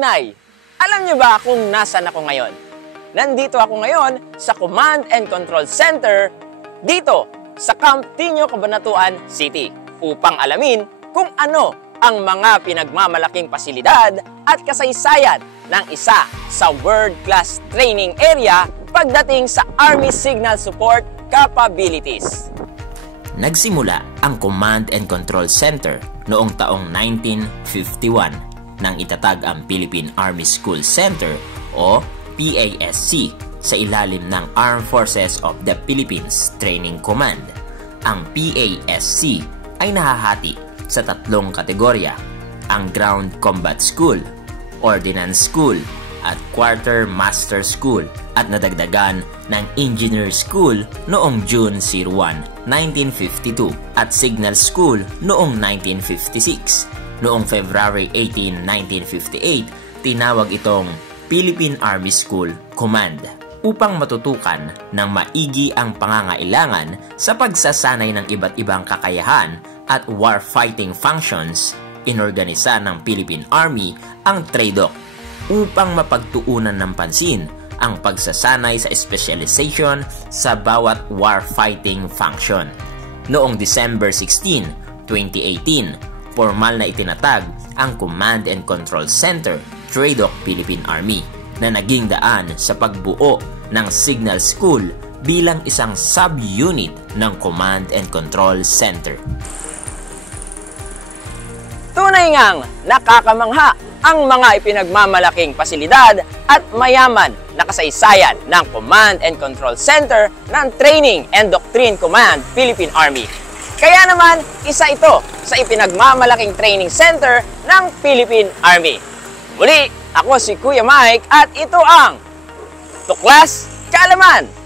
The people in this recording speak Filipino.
kaugnay. Alam niyo ba kung nasan ako ngayon? Nandito ako ngayon sa Command and Control Center dito sa Camp Tinio, Cabanatuan City upang alamin kung ano ang mga pinagmamalaking pasilidad at kasaysayan ng isa sa world-class training area pagdating sa Army Signal Support Capabilities. Nagsimula ang Command and Control Center noong taong 1951 nang itatag ang Philippine Army School Center o PASC sa ilalim ng Armed Forces of the Philippines Training Command. Ang PASC ay nahahati sa tatlong kategorya: ang Ground Combat School, Ordnance School, at Quartermaster School, at nadagdagan ng Engineer School noong June 01, 1952 at Signal School noong 1956. Noong February 18, 1958, tinawag itong Philippine Army School Command upang matutukan ng maigi ang pangangailangan sa pagsasanay ng iba't ibang kakayahan at warfighting functions. Inorganisa ng Philippine Army ang TRADOC upang mapagtuunan ng pansin ang pagsasanay sa specialization sa bawat warfighting function. Noong December 16, 2018, formal na itinatag ang Command and Control Center, TRADOC Philippine Army, na naging daan sa pagbuo ng Signal School bilang isang sub-unit ng Command and Control Center. Tunay ngang nakakamangha ang mga ipinagmamalaking pasilidad at mayaman na kasaysayan ng Command and Control Center ng Training and Doctrine Command Philippine Army. Kaya naman, isa ito sa ipinagmamalaking training center ng Philippine Army. Muli, ako si Kuya Mike at ito ang Tuklas Kaalaman!